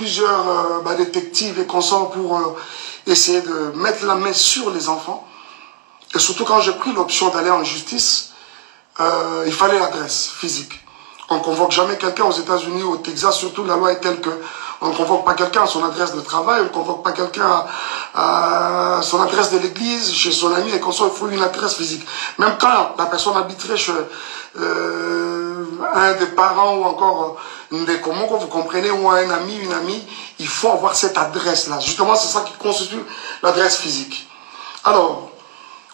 plusieurs détectives et consorts pour essayer de mettre la main sur les enfants. Et surtout quand j'ai pris l'option d'aller en justice, il fallait l'adresse physique. On ne convoque jamais quelqu'un aux États-Unis ou au Texas, surtout la loi est telle que on ne convoque pas quelqu'un à son adresse de travail, on ne convoque pas quelqu'un à son adresse de l'église, chez son ami et consorts, il faut une adresse physique. Même quand la personne habiterait chez un des parents ou encore des comment vous comprenez, ou un ami, une amie, il faut avoir cette adresse-là. Justement, c'est ça qui constitue l'adresse physique. Alors,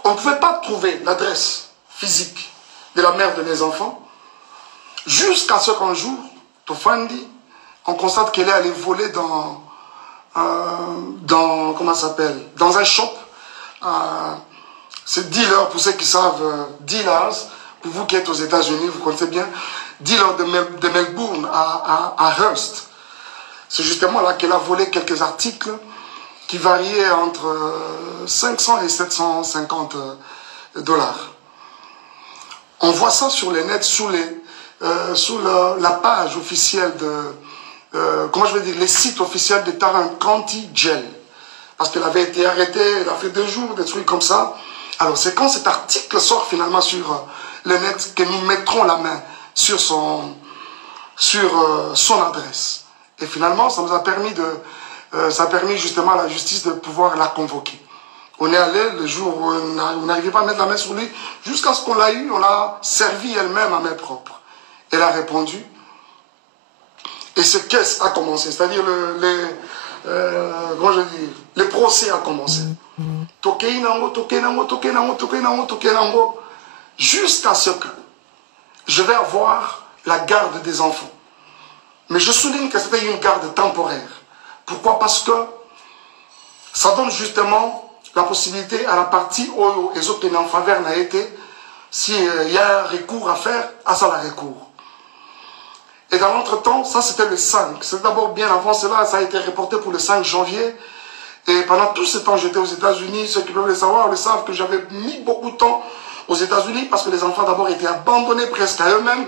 on ne pouvait pas trouver l'adresse physique de la mère de mes enfants jusqu'à ce qu'un jour, Tofandi, on constate qu'elle est allée voler dans comment ça s'appelle, dans un shop. C'est dealer, pour ceux qui savent, dealers, pour vous qui êtes aux États-Unis, vous connaissez bien, dealer de Melbourne à Hearst. C'est justement là qu'elle a volé quelques articles qui variaient entre 500 et 750 dollars. On voit ça sur les nets, sous la page officielle comment je vais dire, les sites officiels de Tarrant County Jail. Parce qu'elle avait été arrêtée, elle a fait 2 jours, des trucs comme ça. Alors c'est quand cet article sort finalement sur le net que nous mettrons la main sur son adresse. Et finalement, ça nous a permis ça a permis justement à la justice de pouvoir la convoquer. On est allé le jour où on n'arrivait pas à mettre la main sur lui, jusqu'à ce qu'on l'a eu, on l'a servi elle-même à main propre. Elle a répondu. Et ce caisse a commencé, c'est-à-dire comment je dis, le procès a commencé. Jusqu'à ce que je vais avoir la garde des enfants. Mais je souligne que c'était une garde temporaire. Pourquoi? Parce que ça donne justement la possibilité à la partie où les autres en faveur n'a été, s'il y a un recours à faire, à ça la recours. Et dans l'entretemps, ça c'était le 5. C'est d'abord bien avant cela, ça a été reporté pour le 5 janvier. Et pendant tout ce temps, j'étais aux États-Unis. Ceux qui peuvent le savoir le savent que j'avais mis beaucoup de temps aux États-Unis parce que les enfants d'abord étaient abandonnés presque à eux-mêmes.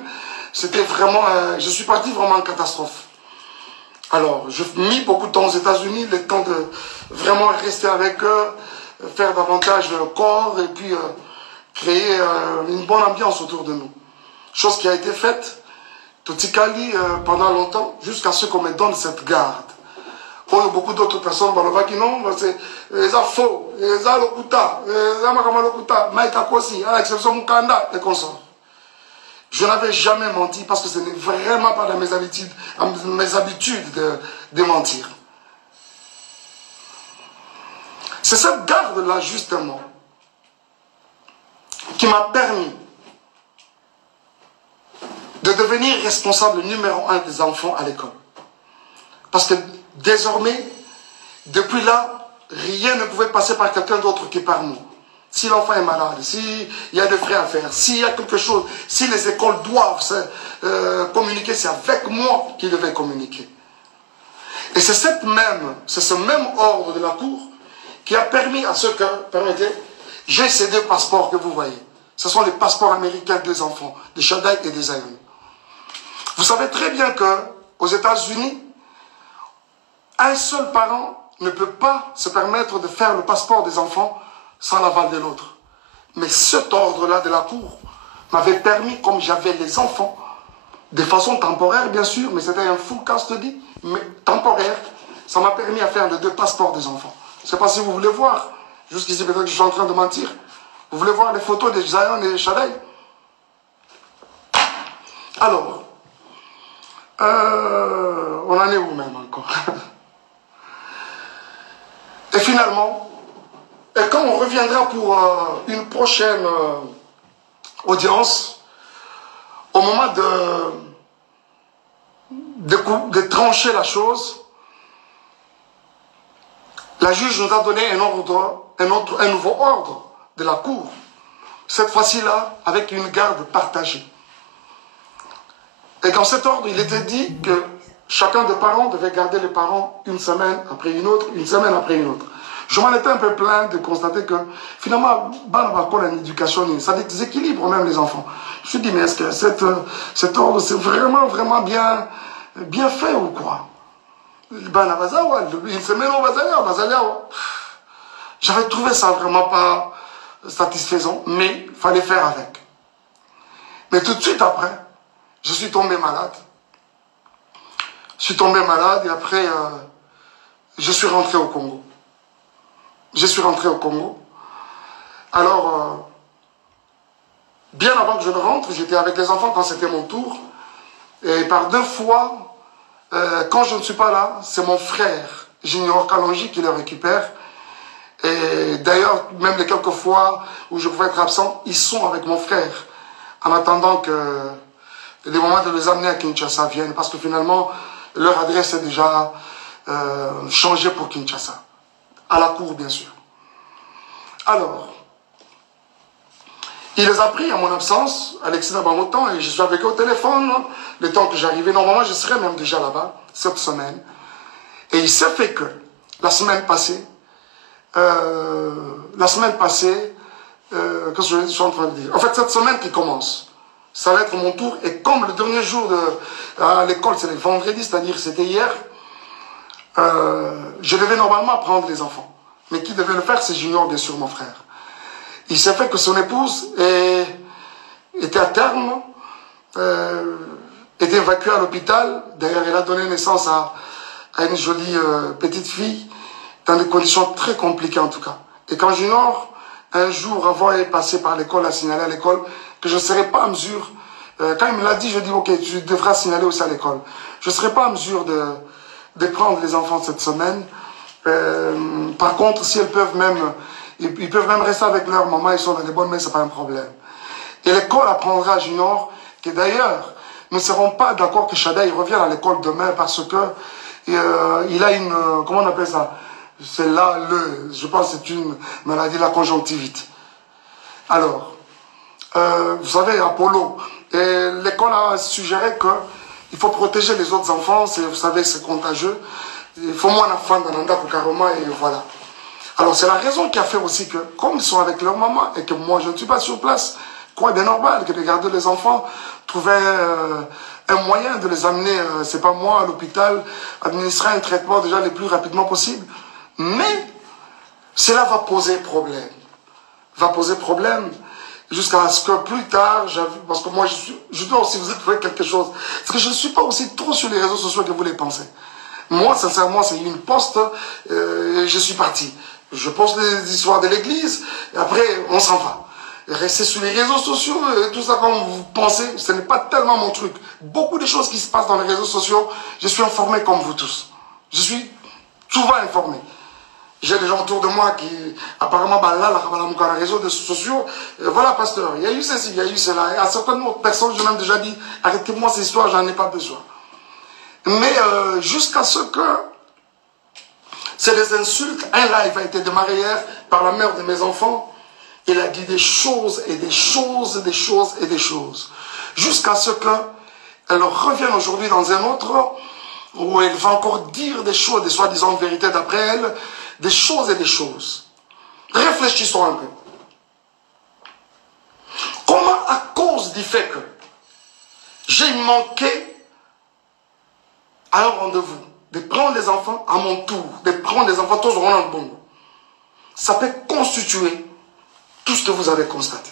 C'était vraiment, je suis parti vraiment en catastrophe. Alors, j'ai mis beaucoup de temps aux États-Unis, le temps de vraiment rester avec eux, faire davantage le corps et puis créer une bonne ambiance autour de nous. Chose qui a été faite. Totikali pendant longtemps, jusqu'à ce qu'on me donne cette garde. Il y a beaucoup d'autres personnes qui non, c'est faux, c'est lokuta, c'est lokuta, maïkakosi, à l'exception de Mukanda et consorts. Je n'avais jamais menti parce que ce n'est vraiment pas dans mes habitudes de mentir. C'est cette garde-là, justement, qui m'a permis de devenir responsable numéro 1 des enfants à l'école. Parce que désormais, depuis là, rien ne pouvait passer par quelqu'un d'autre que par nous. Si l'enfant est malade, s'il y a des frais à faire, s'il y a quelque chose, si les écoles doivent communiquer, c'est avec moi qu'ils devaient communiquer. Et c'est ce même ordre de la Cour qui a permis à ce que, permettez, j'ai ces 2 passeports que vous voyez. Ce sont les passeports américains des enfants, de Shaddai et des Zion. Vous savez très bien qu'aux États-Unis, un seul parent ne peut pas se permettre de faire le passeport des enfants sans l'aval de l'autre. Mais cet ordre-là de la Cour m'avait permis, comme j'avais les enfants, de façon temporaire bien sûr, mais c'était un full custody, mais temporaire, ça m'a permis à faire les 2 passeports des enfants. Je ne sais pas si vous voulez voir, jusqu'ici peut-être que je suis en train de mentir. Vous voulez voir les photos de Zion et de Shaddai? Alors, on en est où même encore? Et finalement, et quand on reviendra pour une prochaine audience, au moment de trancher la chose, la juge nous a donné un nouveau ordre de la Cour. Cette fois-ci-là, avec une garde partagée. Et dans cet ordre, il était dit que chacun des parents devait garder les parents une semaine après une autre, une semaine après une autre. Je m'en étais un peu plaint de constater que finalement, l'éducation, ça déséquilibre même les enfants. Je me suis dit, mais est-ce que cet ordre, c'est vraiment bien fait ou quoi? Une semaine au Bazalia. J'avais trouvé ça vraiment pas satisfaisant, mais il fallait faire avec. Mais tout de suite après, je suis tombé malade. Je suis tombé malade et après, je suis rentré au Congo. Je suis rentré au Congo. Alors, bien avant que je ne rentre, j'étais avec les enfants quand c'était mon tour. Et par 2 fois, quand je ne suis pas là, c'est mon frère, Junior Kalonji, qui le récupère. Et d'ailleurs, même les quelques fois où je pouvais être absent, ils sont avec mon frère. En attendant que les moments de les amener à Kinshasa viennent. Parce que finalement, leur adresse est déjà changée pour Kinshasa. À la cour, bien sûr. Alors, il les a pris à mon absence, Alexis Nabamotan, et je suis avec eux au téléphone. Le temps que j'arrivais, normalement, je serais même déjà là-bas, cette semaine. Et il s'est fait que, la semaine passée, qu'est-ce que je suis en train de dire? En fait, cette semaine qui commence, ça va être mon tour. Et comme le dernier jour à l'école, c'est le vendredi, c'est-à-dire c'était hier, je devais normalement prendre les enfants. Mais qui devait le faire, c'est Junior, bien sûr, mon frère. Il s'est fait que son épouse était à terme, était évacuée à l'hôpital. D'ailleurs, elle a donné naissance à une jolie petite fille, dans des conditions très compliquées en tout cas. Et quand Junior, un jour avant est passé par l'école, a signalé à l'école que je ne serais pas en mesure, quand il me l'a dit, je dis ok, tu devras signaler aussi à l'école. Je ne serais pas en mesure de prendre les enfants cette semaine. Par contre, si elles peuvent même, ils peuvent même rester avec leur maman, ils sont dans les bonnes mains, ce n'est pas un problème. Et l'école apprendra à Junior que d'ailleurs, nous ne serons pas d'accord que Shadaï revienne à l'école demain parce que il a une, comment on appelle ça? C'est là, je pense que c'est une maladie de la conjonctivite. Alors, vous savez, Apollo, l'école a suggéré qu'il faut protéger les autres enfants, vous savez, c'est contagieux. Il faut moins d'enfants dans l'anda pour carrément, et voilà. Alors, c'est la raison qui a fait aussi que, comme ils sont avec leur maman, et que moi, je ne suis pas sur place, quoi de normal que de garder les enfants, trouver un moyen de les amener, c'est pas moi, à l'hôpital, administrer un traitement déjà le plus rapidement possible. Mais cela va poser problème. Va poser problème jusqu'à ce que plus tard, parce que moi, je dois aussi vous avouer quelque chose. Parce que je ne suis pas aussi trop sur les réseaux sociaux que vous les pensez. Moi, sincèrement, c'est une poste, je suis parti. Je poste les histoires de l'église, et après, on s'en va. Rester sur les réseaux sociaux, tout ça comme vous pensez, ce n'est pas tellement mon truc. Beaucoup de choses qui se passent dans les réseaux sociaux, je suis informé comme vous tous. Je suis souvent informé. J'ai des gens autour de moi qui, apparemment, dans les réseaux sociaux, voilà, pasteur, il y a eu ceci, il y a eu cela. Et à certaines autres personnes, je m'ai déjà dit, arrêtez-moi ces histoires, j'en ai pas besoin. Mais jusqu'à ce que c'est des insultes, un live a été démarré hier par la mère de mes enfants. Il a dit des choses et des choses et des choses et des choses. Jusqu'à ce qu'elle revienne aujourd'hui dans un autre où elle va encore dire des choses, des soi-disant vérités d'après elle, des choses et des choses. Réfléchissons un peu. Comment, à cause du fait que j'ai manqué à un rendez-vous, de prendre les enfants à mon tour, de prendre les enfants tous au Roland Bongo, ça peut constituer tout ce que vous avez constaté.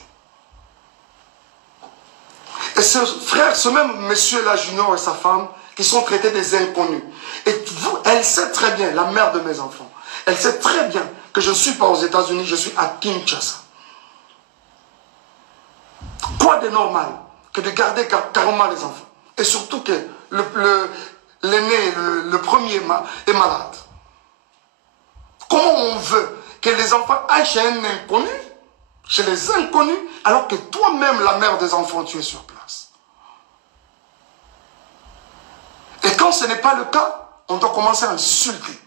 Et ce frère, ce même monsieur-là, Junior et sa femme, qui sont traités des inconnus. Et vous, elle sait très bien, la mère de mes enfants, elle sait très bien que je ne suis pas aux États-Unis, je suis à Kinshasa. Quoi de normal que de garder carrément les enfants? Et surtout que l'aîné, le premier est malade. Comment on veut que les enfants aillent chez un inconnu, chez les inconnus, alors que toi-même, la mère des enfants, tu es sur place? Et quand ce n'est pas le cas, on doit commencer à insulter.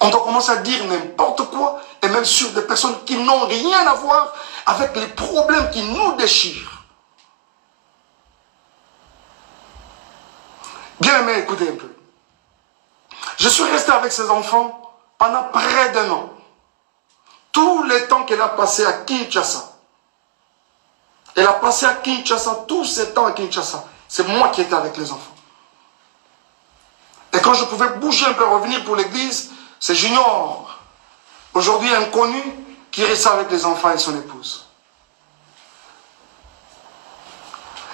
On doit commencer à dire n'importe quoi, et même sur des personnes qui n'ont rien à voir avec les problèmes qui nous déchirent. Bien aimé, écoutez un peu. Je suis resté avec ces enfants pendant près d'1 an. Tous les temps qu'elle a passé à Kinshasa. Elle a passé à Kinshasa, tous ces temps à Kinshasa. C'est moi qui étais avec les enfants. quand je pouvais bouger un peu, revenir pour l'église, c'est Junior, aujourd'hui inconnu, qui reste avec les enfants et son épouse.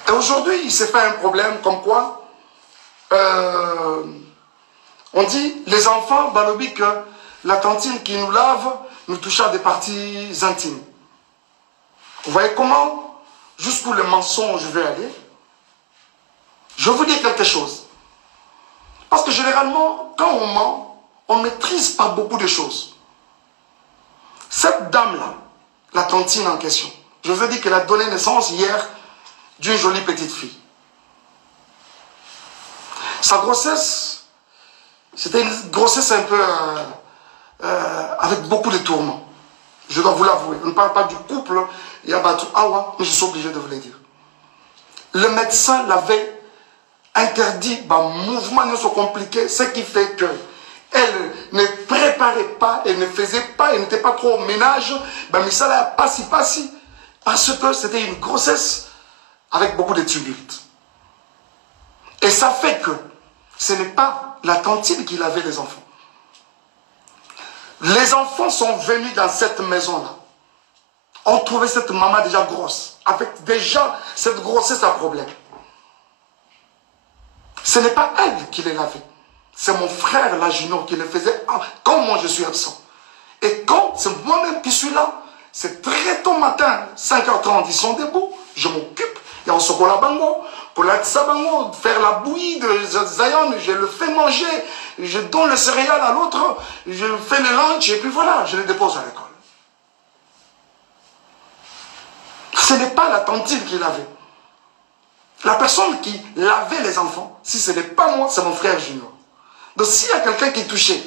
Et aujourd'hui, il s'est fait un problème comme quoi, on dit, les enfants, balobi que la tantine qui nous lave nous touche à des parties intimes. Vous voyez comment, jusqu'où le mensonge veut aller? Je vais vous dire quelque chose. Parce que généralement, quand on ment, on ne maîtrise pas beaucoup de choses. Cette dame-là, la tantine en question, je vous ai dit qu'elle a donné naissance hier d'une jolie petite fille. Sa grossesse, c'était une grossesse un peu avec beaucoup de tourments. Je dois vous l'avouer. On ne parle pas du couple, il y a Batou Awa, mais je suis obligé de vous le dire. Le médecin l'avait interdit, mouvement ne soit compliqué, ce qui fait que elle ne préparait pas, elle ne faisait pas, elle n'était pas trop au ménage, mais ça l'a passi, parce que c'était une grossesse avec beaucoup de tumultes. Et ça fait que ce n'est pas la tantine qui lavait les enfants. Les enfants sont venus dans cette maison-là. On trouvait cette maman déjà grosse, avec déjà cette grossesse à problème. Ce n'est pas elle qui les lavait. C'est mon frère, la Junior, qui le faisait quand moi je suis absent. Et quand c'est moi-même qui suis là, c'est très tôt matin, 5h30, ils sont debout, je m'occupe, et on se colle à bango, faire la bouillie de Zion, je le fais manger, je donne le céréal à l'autre, je fais le lunch, et puis voilà, je le dépose à l'école. Ce n'est pas la tantine qui lavait. La personne qui lavait les enfants, si ce n'est pas moi, c'est mon frère Junior. Donc s'il y a quelqu'un qui est touché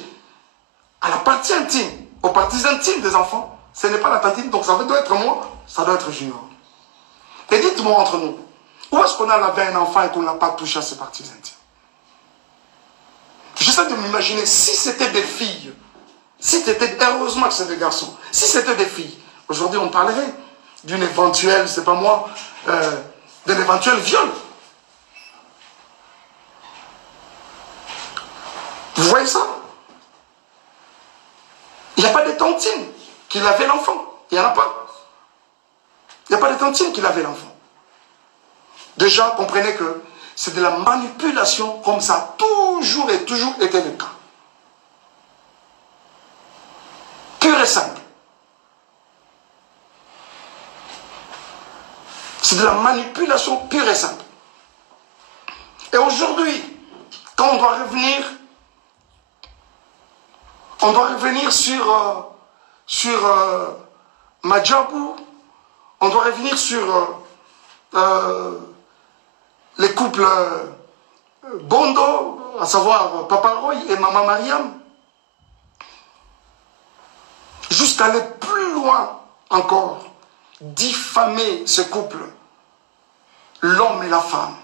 à la partie intime, aux parties intimes des enfants, ce n'est pas la tantine, donc ça doit être moi, ça doit être Junior. Et dites-moi entre nous, où est-ce qu'on a lavé un enfant et qu'on n'a pas touché à ses parties intimes? J'essaie de m'imaginer, si c'était des filles, si c'était, heureusement que c'est des garçons, si c'était des filles, aujourd'hui on parlerait d'une éventuelle, c'est pas moi, d'un éventuel viol. Vous voyez ça? Il n'y a pas de tantine qui lavait l'enfant. Il n'y en a pas. Il n'y a pas de tantine qui lavait l'enfant. Déjà, comprenez que c'est de la manipulation, comme ça a toujours et toujours été le cas. Pur et simple. C'est de la manipulation pure et simple. Et aujourd'hui, quand on doit revenir sur Madjabou, on doit revenir sur les couples Bondo, à savoir Papa Roy et Maman Mariam, jusqu'à aller plus loin encore, diffamer ce couple, l'homme et la femme,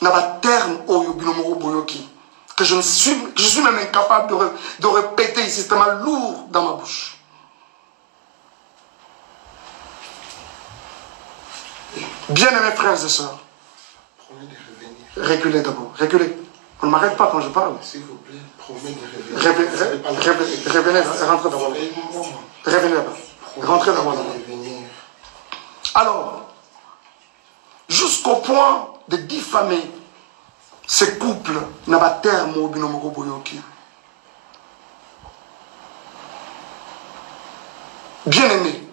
n'a pas terme au Yobinomoro Boyoki, que je suis même incapable de répéter ici, c'est tellement lourd dans ma bouche. Bien-aimés frères et sœurs, reculez d'abord, reculez. On ne m'arrête pas quand je parle. S'il vous plaît, promet de revenir. Revenez, rentrez d'abord. Revenez là-bas. Rentrez d'abord. Alors, jusqu'au point de diffamer ces couples, n'a pas terme au Binomoro Boyoki. Bien-aimés,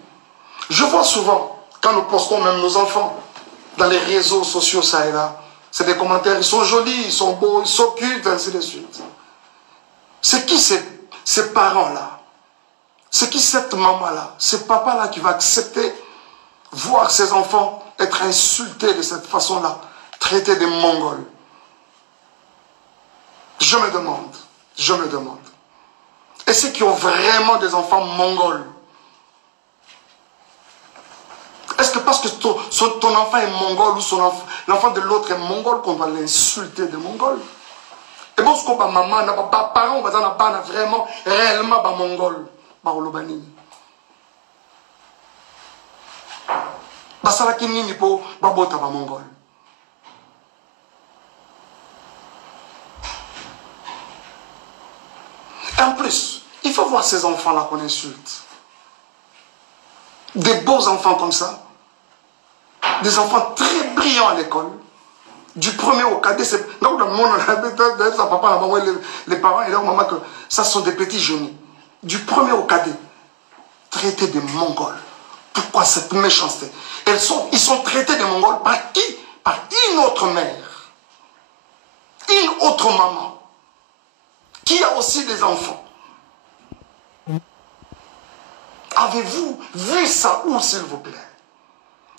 je vois souvent, quand nous postons même nos enfants dans les réseaux sociaux, ça et là, c'est des commentaires, ils sont jolis, ils sont beaux, ils sont cultes, ainsi de suite. C'est qui ces parents-là? C'est qui cette maman-là? Ce papa-là qui va accepter voir ses enfants être insultés de cette façon-là, traités de Mongols? Je me demande. Et ceux qui ont vraiment des enfants mongols, est-ce que parce que ton enfant est mongol ou l'enfant de l'autre est mongol qu'on doit l'insulter de mongol? Et bon, ce que maman, parents, vraiment, réellement, mongol, baroulobani. Basala kinini po, babota mongol. En plus, il faut voir ces enfants-là qu'on insulte. Des beaux enfants comme ça. Des enfants très brillants à l'école. Du premier au cadet, c'est... Donc, dans le monde, sa papa, les parents et leur maman, que ça sont des petits génies. Du premier au cadet, traités de Mongols. Pourquoi cette méchanceté? Ils sont traités de Mongols par qui? Par une autre mère. Une autre maman. Qui a aussi des enfants. Avez-vous vu ça où, s'il vous plaît?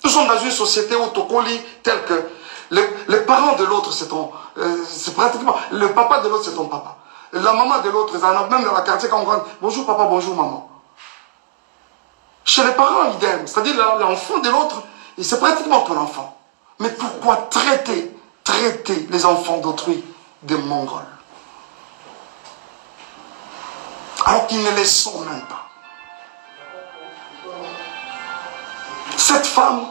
Nous sommes dans une société où Tokoli, telle que les parents de l'autre, c'est pratiquement... Le papa de l'autre, c'est ton papa. La maman de l'autre, même dans la quartier, quand on rentre, bonjour papa, bonjour maman. Chez les parents, idem. C'est-à-dire l'enfant de l'autre, c'est pratiquement ton enfant. Mais pourquoi traiter les enfants d'autrui des Mongols? Alors qu'ils ne les sont même pas. Cette femme,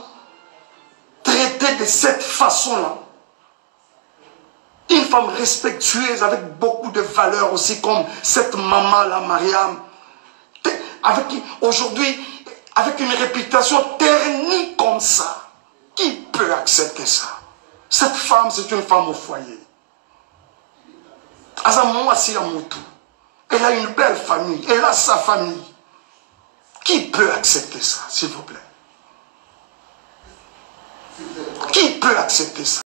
traitée de cette façon-là, une femme respectueuse avec beaucoup de valeurs aussi, comme cette maman-là, Mariam, aujourd'hui, avec une réputation ternie comme ça, qui peut accepter ça? Cette femme, c'est une femme au foyer. Elle a une belle famille, elle a sa famille. Qui peut accepter ça, s'il vous plaît? Qui peut accepter ça?